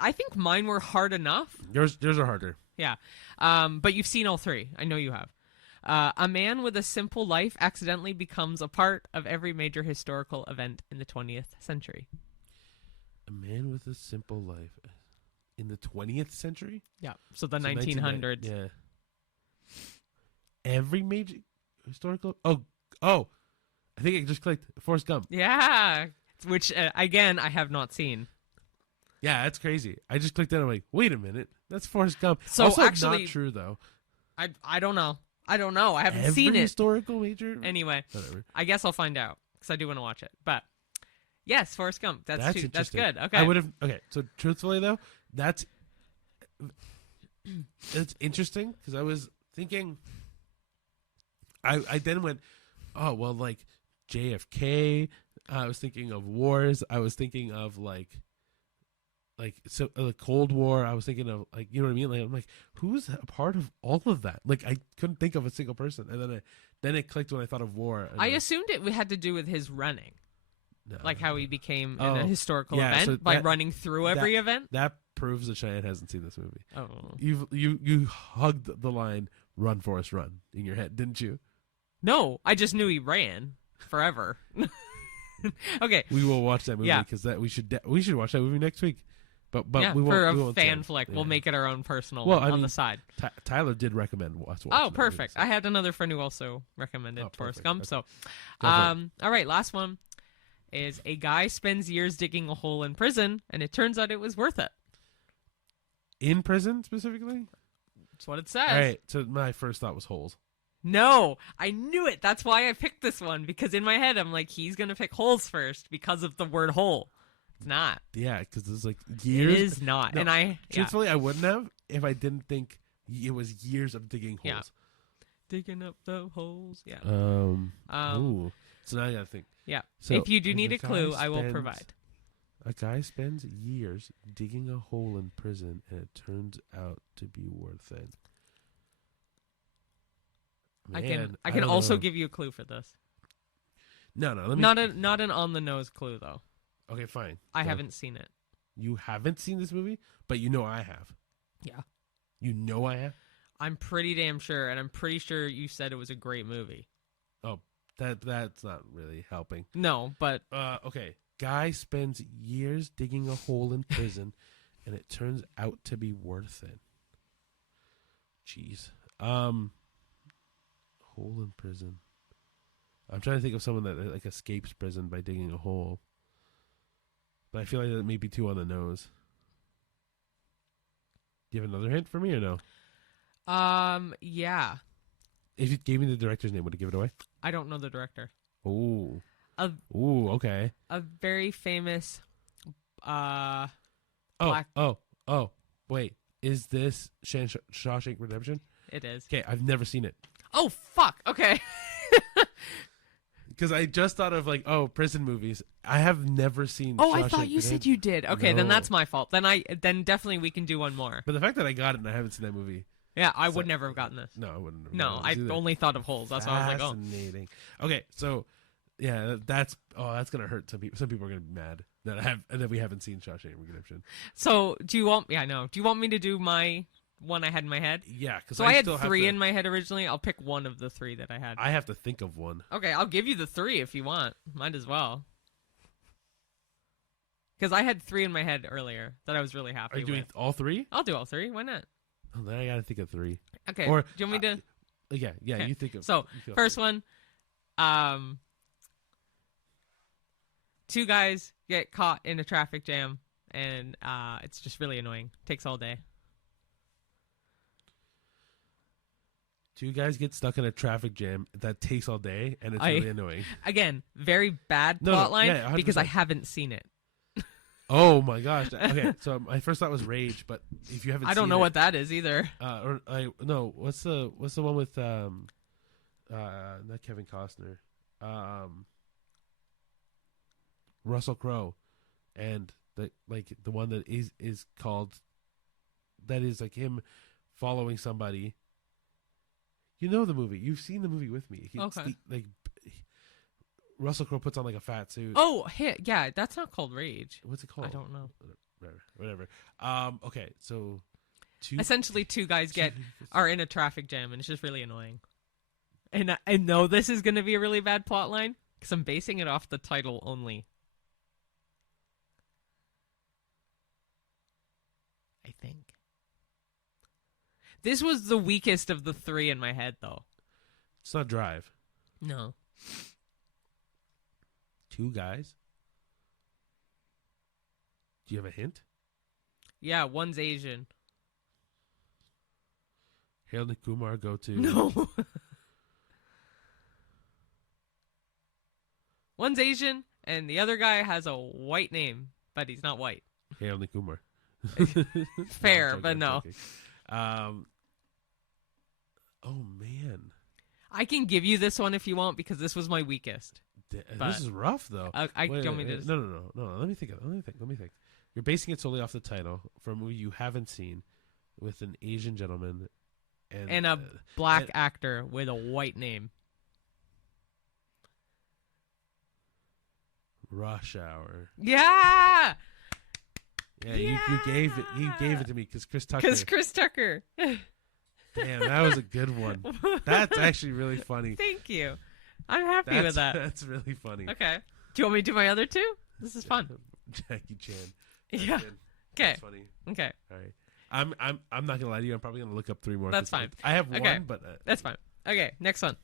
I think mine were hard enough. Yours are harder. Yeah. But you've seen all 3. I know you have. A man with a simple life accidentally becomes a part of every major historical event in the 20th century. A man with a simple life in the 20th century? Yeah. So the 1900s. Yeah. Every major historical... Oh. I think I just clicked Forrest Gump. Yeah. Which, again, I have not seen. Yeah, that's crazy. I just clicked it and I'm like, wait a minute. That's Forrest Gump. So also actually... not true, though. I don't know. I haven't seen it. Historical major? Anyway, whatever. I guess I'll find out because I do want to watch it. But yes, Forrest Gump. That's good. Okay. I would have. Okay. So truthfully though, it's interesting because I was thinking. I then went, oh well, like JFK. I was thinking of wars. I was thinking of the Cold War. I was thinking of you know what I mean. Like I'm like, who's a part of all of that? Like I couldn't think of a single person, and then it clicked when I thought of war. I assumed it had to do with his running, like how he became in a historical yeah, event so by running through every event. That proves that Cheyenne hasn't seen this movie. Oh, you hugged the line "Run, Forrest, run" in your head, didn't you? No, I just knew he ran forever. Okay, we will watch that movie because we should watch that movie next week. But yeah, we won't, for we won't fan flick, we'll make it our own personal on the side. Tyler did recommend watching. Oh, perfect! Movie, so. I had another friend who also recommended Forrest Gump. Okay. So, all right, last one is a guy spends years digging a hole in prison, and it turns out it was worth it. In prison specifically? That's what it says. All right. So my first thought was holes. No, I knew it. That's why I picked this one because in my head I'm like, he's gonna pick holes first because of the word hole. It's not. Yeah, because it's like years. It is not. No, and truthfully, I wouldn't have if I didn't think it was years of digging holes. Yeah. Digging up the holes. Yeah. Ooh. So now I gotta think. Yeah. So if you do need a clue, I will provide. A guy spends years digging a hole in prison, and it turns out to be worth it. Man, I can also give you a clue for this. No. Not an on the nose clue though. Okay, fine. I haven't seen it. You haven't seen this movie, but you know I have. Yeah. You know I have? I'm pretty damn sure, and I'm pretty sure you said it was a great movie. Oh, that's not really helping. No, but... okay. Guy spends years digging a hole in prison, and it turns out to be worth it. Jeez. Hole in prison. I'm trying to think of someone that escapes prison by digging a hole. but I feel like that may be too on the nose. Do you have another hint for me or no? Yeah. If you gave me the director's name, would it give it away? I don't know the director. Ooh. Ooh, okay. A very famous Oh, wait. Is this Shawshank Redemption? It is. Okay, I've never seen it. Oh, fuck. Okay. Because I just thought of prison movies. I have never seen. Oh, I thought you said you did. Okay, No. then that's my fault. Then definitely we can do one more. But the fact that I got it and I haven't seen that movie. Yeah, I would never have gotten this. No, I wouldn't have. No, I only thought of Holes. That's why I was like, oh. Fascinating. Okay, so yeah, that's gonna hurt some people. Some people are gonna be mad that we haven't seen Shawshank Redemption. So do you want? Yeah, I know. Do you want me to do my one I had in my head? Yeah, because so I had three in my head originally. I'll pick one of the three that I had. I have to think of one. Okay, I'll give you the three if you want. Might as well. Because I had three in my head earlier that I was really happy with. Are you doing all three? I'll do all three. Why not? Oh, then I gotta think of three. Okay. Or do you want me to? Yeah. Okay. You think of. So first one, two guys get caught in a traffic jam, and it's just really annoying. Takes all day. Two guys get stuck in a traffic jam that takes all day, and it's really annoying. Again, very bad plotline yeah, because I haven't seen it. Oh my gosh! Okay, so my first thought was Rage, but if you haven't, I don't know what that is either. What's the one with not Kevin Costner, Russell Crowe, and the one that is called that is like him following somebody. You know the movie. You've seen the movie with me. Okay. Russell Crowe puts on like a fat suit. Oh, yeah, that's not called Rage. What's it called? I don't know. Whatever. Okay, so essentially two guys are in a traffic jam, and it's just really annoying. And I know this is going to be a really bad plot line because I'm basing it off the title only. I think. This was the weakest of the three in my head, though. It's not Drive. No. Two guys? Do you have a hint? Yeah, one's Asian. Harold and Kumar go to... No. One's Asian, and the other guy has a white name, but he's not white. Harold and Kumar. Fair, but no. Oh, man. I can give you this one if you want, because this was my weakest. This is rough, though. No. Let me think. You're basing it solely off the title for a movie you haven't seen with an Asian gentleman and a black actor with a white name. Rush Hour. Yeah. Yeah, you gave it to me because Chris Tucker. Damn, that was a good one. That's actually really funny. Thank you. I'm happy with that. That's really funny. Okay. Do you want me to do my other two? This is fun. Jackie Chan. Yeah. Good. Okay. That's funny. Okay. All right. I'm not gonna lie to you. I'm probably gonna look up three more. That's fine. I have one, but that's fine. Okay. Next one.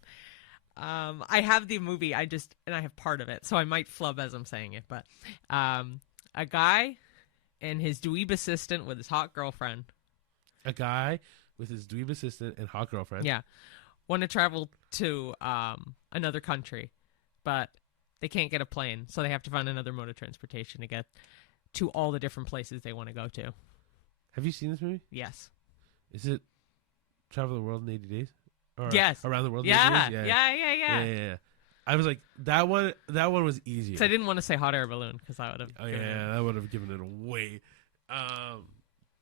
I have the movie. I have part of it, so I might flub as I'm saying it. But a guy and his dweeb assistant with his hot girlfriend. A guy with his dweeb assistant and hot girlfriend. Yeah. Want to travel to another country, but they can't get a plane, so they have to find another mode of transportation to get to all the different places they want to go to. Have you seen this movie? Yes. Is it Travel the World in 80 Days? Or yes. Around the World in 80 Days? Yeah. I was like, that one was easier. So I didn't want to say hot air balloon because I would have. Oh yeah, that would have given it away.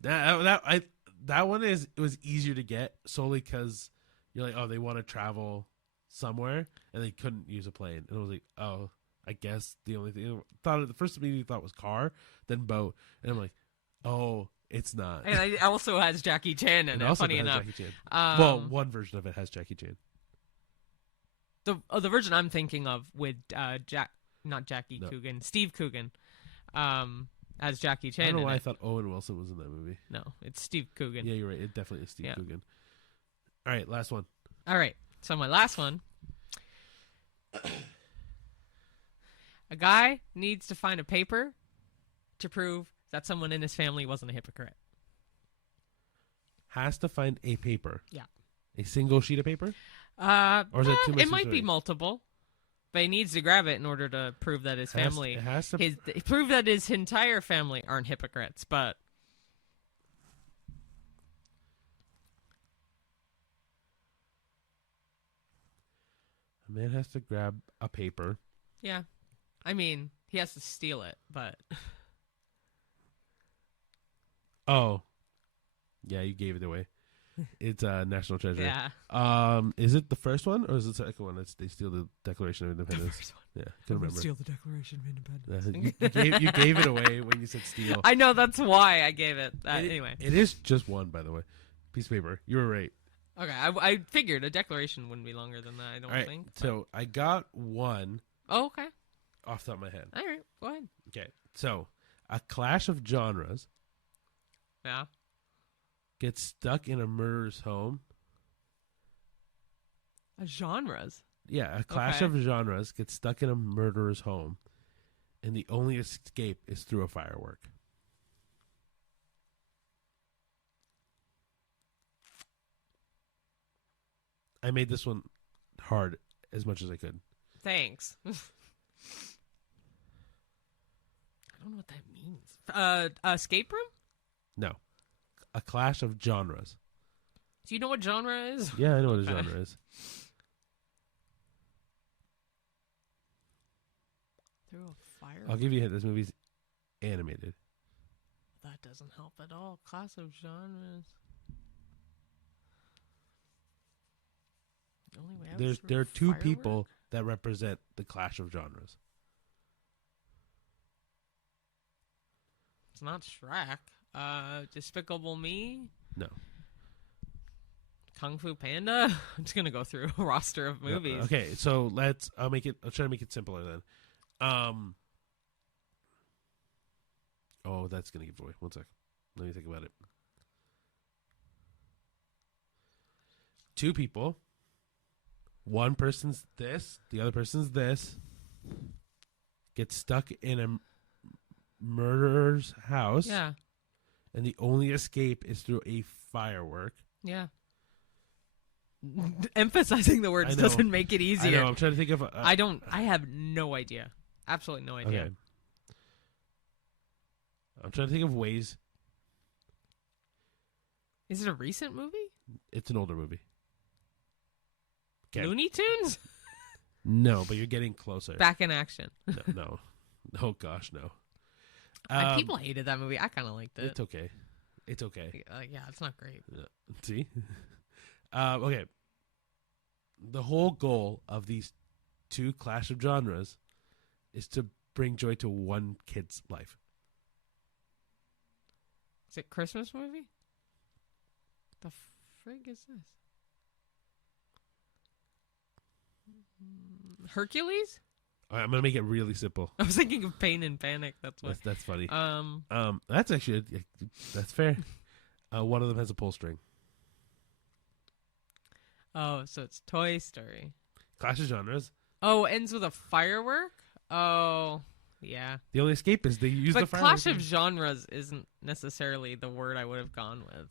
That one it was easier to get solely because you're like, oh, they want to travel somewhere and they couldn't use a plane, and I was like, oh, I guess the only thing the first immediately thought was car, then boat, and I'm like, oh, it's not. And it also has Jackie Chan in it. Funny enough, Jackie Chan. Well, one version of it has Jackie Chan. The version I'm thinking of with Steve Coogan, as Jackie Chan. I don't know why I thought Owen Wilson was in that movie. No, it's Steve Coogan. Yeah, you're right. It definitely is Steve Coogan. All right, last one. All right, so my last one. A guy needs to find a paper to prove that someone in his family wasn't a hypocrite. Has to find a paper. Yeah. A single sheet of paper? Or is it too much? It might be multiple. But he needs to grab it in order to prove that his family, prove that his entire family aren't hypocrites. But a man has to grab a paper. Yeah, I mean he has to steal it, but oh, yeah, you gave it away. It's National Treasure. Yeah. Is it the first one or is it the second one? They steal the Declaration of Independence. The first one. Yeah, couldn't remember. Steal the Declaration of Independence. You gave it away when you said steal. I know, that's why I gave it. Anyway, it is just one, by the way. Piece of paper. You were right. Okay, I figured a declaration wouldn't be longer than that. I don't think. But... So I got one. Oh, okay. Off the top of my head. All right, go ahead. Okay, so a clash of genres. Yeah. Gets stuck in a murderer's home. Genres? Yeah, a clash of genres gets stuck in a murderer's home, and the only escape is through a firework. I made this one hard as much as I could. Thanks. I don't know what that means. Escape room? No. A clash of genres. Do you know what genre is? Yeah, I know what a genre is. Through a fire? I'll give you a hint. This movie's animated. That doesn't help at all. Clash of genres. There are two people that represent the clash of genres. It's not Shrek. Despicable Me? No. Kung Fu Panda? I'm just gonna go through a roster of movies. No. Okay, so I'll try to make it simpler then. Oh, that's gonna give it away. One sec. Let me think about it. Two people. One person's this, the other person's this. Get stuck in a murderer's house. Yeah. And the only escape is through a firework. Yeah. Emphasizing the words doesn't make it easier. I know. I'm trying to think of. I have no idea. Absolutely no idea. Okay. I'm trying to think of ways. Is it a recent movie? It's an older movie. Okay. Looney Tunes? No, but you're getting closer. Back in Action. No. Oh gosh, no. People hated that movie. I kind of liked it. It's okay. Yeah, it's not great. See? Okay. The whole goal of these two clash of genres is to bring joy to one kid's life. Is it Christmas movie? The frig is this? Hercules? I'm gonna make it really simple. I was thinking of Pain and Panic. That's funny. That's actually that's fair. One of them has a pull string. Oh, so it's Toy Story. Clash of genres. Oh, ends with a firework. Oh, yeah. The only escape is they use the firework. But clash of genres isn't necessarily the word I would have gone with.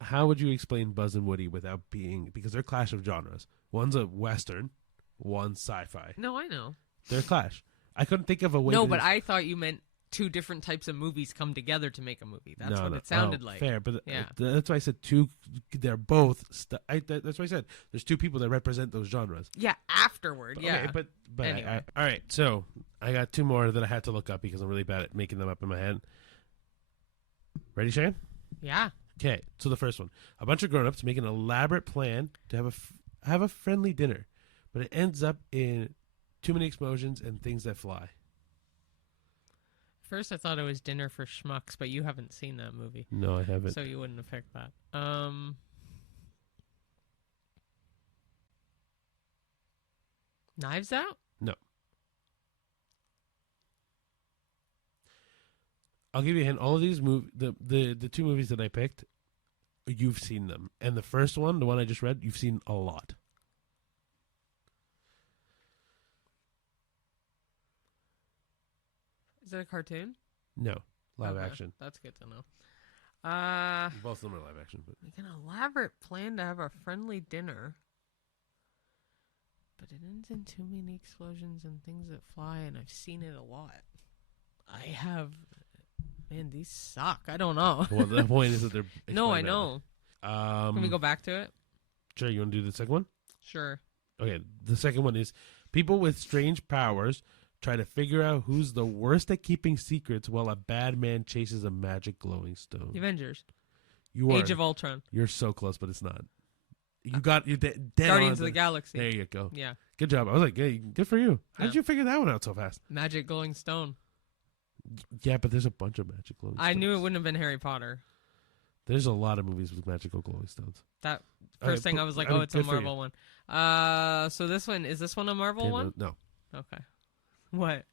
How would you explain Buzz and Woody without being, because they're clash of genres? One's a Western, one's sci-fi. No, I know. They're clash. I couldn't think of a way. No, but I thought you meant two different types of movies come together to make a movie. That's what it sounded like. Fair, but that's why I said two. They're both. That's why I said there's two people that represent those genres. Yeah, afterward. Okay, but anyway. All right. So I got two more that I had to look up because I'm really bad at making them up in my head. Ready, Shane? Yeah. Okay. So the first one: a bunch of grown-ups make an elaborate plan to have a friendly dinner, but it ends up in too many explosions and things that fly. First, I thought it was Dinner for Schmucks, but you haven't seen that movie. No, I haven't. So you wouldn't have picked that. Knives Out? No. I'll give you a hint. All of these the two movies that I picked, you've seen them. And the first one, the one I just read, you've seen a lot. Is it a cartoon? No. live action. That's good to know. Both of them are live action. But like an elaborate plan to have a friendly dinner, but it ends in too many explosions and things that fly, and I've seen it a lot. I have... Man, these suck. I don't know. Well, the point is that they're... No, I know. Can we go back to it? Sure, you want to do the second one? Sure. Okay, the second one is people with strange powers try to figure out who's the worst at keeping secrets while a bad man chases a magic glowing stone. The Avengers. Age of Ultron. You're so close, but it's not. You're dead Guardians of the Galaxy. There you go. Yeah. Good job. I was like, hey, good for you. How did you figure that one out so fast? Magic glowing stone. Yeah, but there's a bunch of magic glowing stones. I knew it wouldn't have been Harry Potter. There's a lot of movies with magical glowing stones. That first thing I was like, it's a Marvel one. So this one, is this one a Marvel one? No. Okay. What?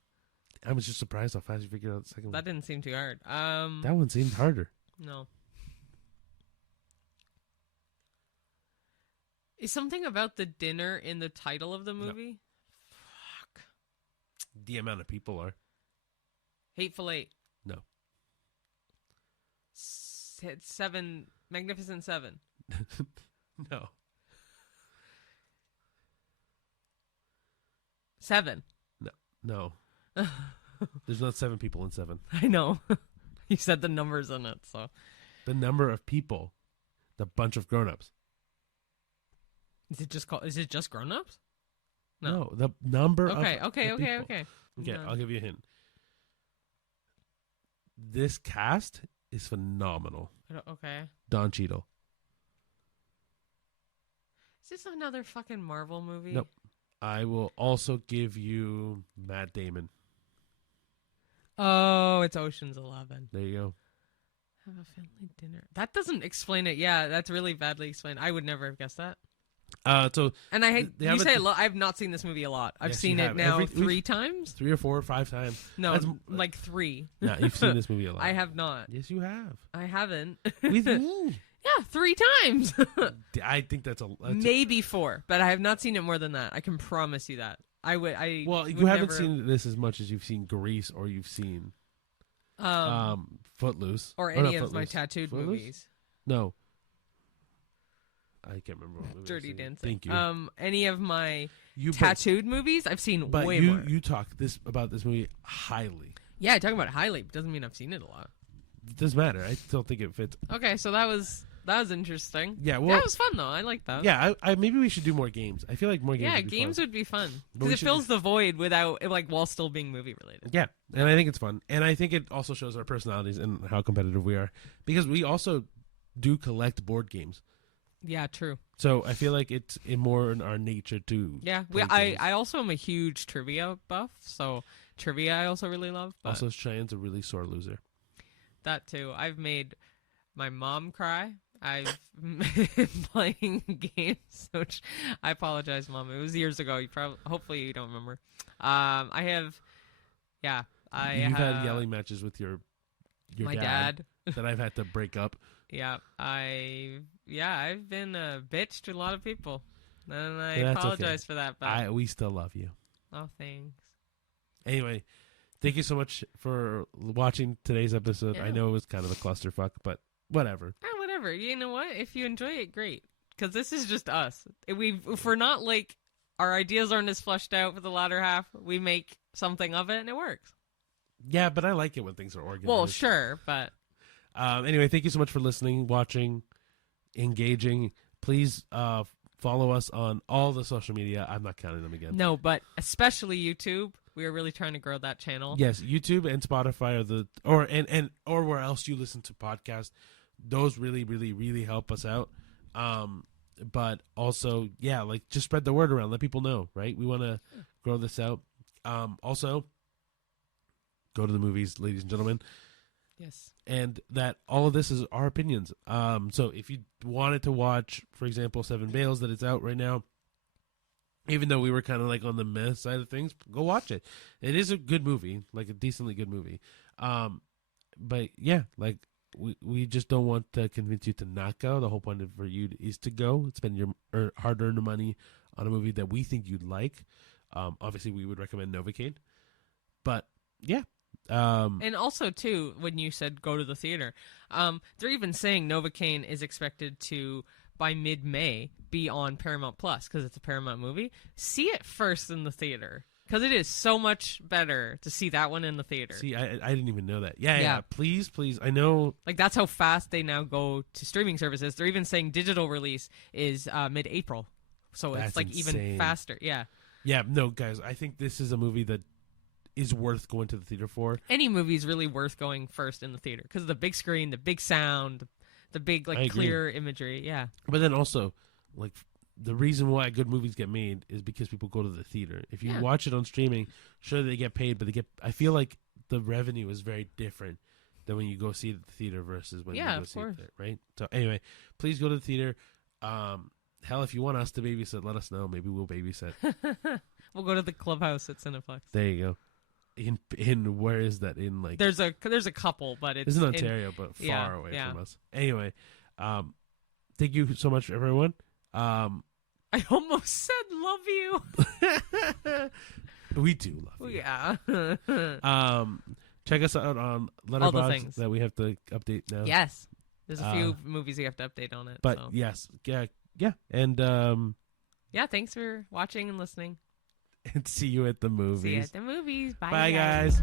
I was just surprised how fast you figured out the second one. That didn't seem too hard. That one seemed harder. No. Is something about the dinner in the title of the movie? No. Fuck. The amount of people are. Hateful Eight. No. 7. Magnificent Seven. No. 7. No. There's not 7 people in 7. I know. You said the numbers in it, so. The number of people. The bunch of grown-ups. Is it just grown-ups? No, the number of Okay. Okay, I'll give you a hint. This cast is phenomenal. Okay. Don Cheadle. Is this another fucking Marvel movie? Nope. I will also give you Matt Damon. Oh, it's Ocean's 11. There you go. Have a family dinner. That doesn't explain it. Yeah, that's really badly explained. I would never have guessed that. And you say a lot. I've not seen this movie a lot. I've seen it now 3 times. 3 or 4 or 5 times. No, like 3. No, you've seen this movie a lot. I have not. Yes, you have. I haven't. With me. Yeah, 3 times. I think that's maybe 4, but I have not seen it more than that. I can promise you that. You haven't seen this as much as you've seen Grease or you've seen Footloose or any of my tattooed Footloose? movies. No. I can't remember what movie. Dirty Dancing. Thank you. Any of my tattooed movies, I've seen way more. You talk about this movie highly. Yeah, I talk about it highly. Doesn't mean I've seen it a lot. It doesn't matter. I still think it fits. Okay, so that was interesting. Yeah, well, that was fun though. I like that. Yeah, I maybe we should do more games. I feel like more games. Yeah, would be games fun. would be fun because it fills the void without while still being movie related. Yeah, and I think it's fun, and I think it also shows our personalities and how competitive we are because we also do collect board games. Yeah, true. So I feel like it's more in our nature to. Yeah, I also am a huge trivia buff, so trivia I also really love. Also, Cheyenne's a really sore loser. That too. I've made my mom cry. I've been playing games, which I apologize, Mom. It was years ago. Hopefully you don't remember. I have, yeah. You've had yelling matches with your my dad that I've had to break up. Yeah, I've been a bitch to a lot of people, and I apologize for that. But we still love you. Oh, thanks. Anyway, thank you so much for watching today's episode. Yeah. I know it was kind of a clusterfuck, but whatever. Whatever. You know what? If you enjoy it, great. Because this is just us. If we're not like our ideas aren't as fleshed out for the latter half, we make something of it and it works. Yeah, but I like it when things are organized. Well, sure, but. Anyway, thank you so much for listening, watching, engaging. Please follow us on all the social media. I'm not counting them again. No, but especially YouTube. We are really trying to grow that channel. Yes, YouTube and Spotify are or where else you listen to podcasts. Those really, really, really help us out. But also, yeah, like just spread the word around. Let people know, right? We want to grow this out. Also, go to the movies, ladies and gentlemen. Yes. And that all of this is our opinions. So if you wanted to watch, for example, Seven Veils, that it's out right now, even though we were kind of like on the meh side of things, go watch it. It is a good movie, like a decently good movie. But yeah, like we just don't want to convince you to not go. The whole point for you is to go, spend your hard-earned money on a movie that we think you'd like. Obviously, we would recommend Novocaine. But yeah, And also, too, when you said go to the theater, they're even saying Novocaine is expected to, by mid-May, be on Paramount Plus because it's a Paramount movie. See it first in the theater because it is so much better to see that one in the theater. See, I didn't even know that. Yeah. Please. I know. Like, that's how fast they now go to streaming services. They're even saying digital release is mid-April. So it's like insane. Even faster. Yeah. Yeah, no, guys, I think this is a movie that is worth going to the theater for. Any movie is really worth going first in the theater because of the big screen, the big sound, the big clear imagery. Yeah. But then also, like, the reason why good movies get made is because people go to the theater. If you watch it on streaming, sure they get paid, but I feel like the revenue is very different than when you go see it at the theater versus when you go see it there, right? So anyway, please go to the theater. Hell, if you want us to babysit, let us know. Maybe we'll babysit. We'll go to the clubhouse at Cineplex. There you go. In where is that? In like there's a couple, but it's in Ontario, but far away from us. Anyway, thank you so much, everyone. I almost said love you. We do love you. Yeah. Check us out on Letterboxd that we have to update now. Yes, there's a few movies you have to update on it. But yes, yeah, and thanks for watching and listening. And see you at the movies. See you at the movies. Bye guys.